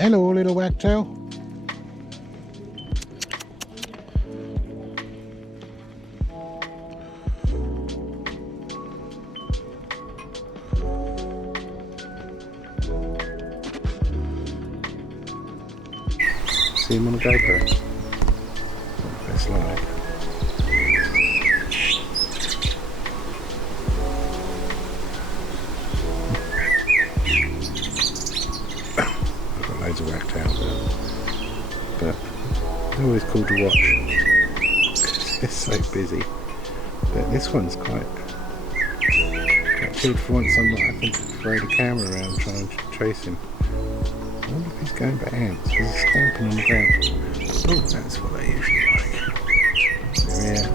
Hello, little wagtail. See him on the GoPro. What it's like. I've got loads of wagtails there, but they're always cool to watch because they're so busy. But this one's quite chilled for once. I'm not having to throw the camera around trying to trace him. I wonder if he's going back ants. He's stamping on the ground. Oh, that's what they usually like. They're here.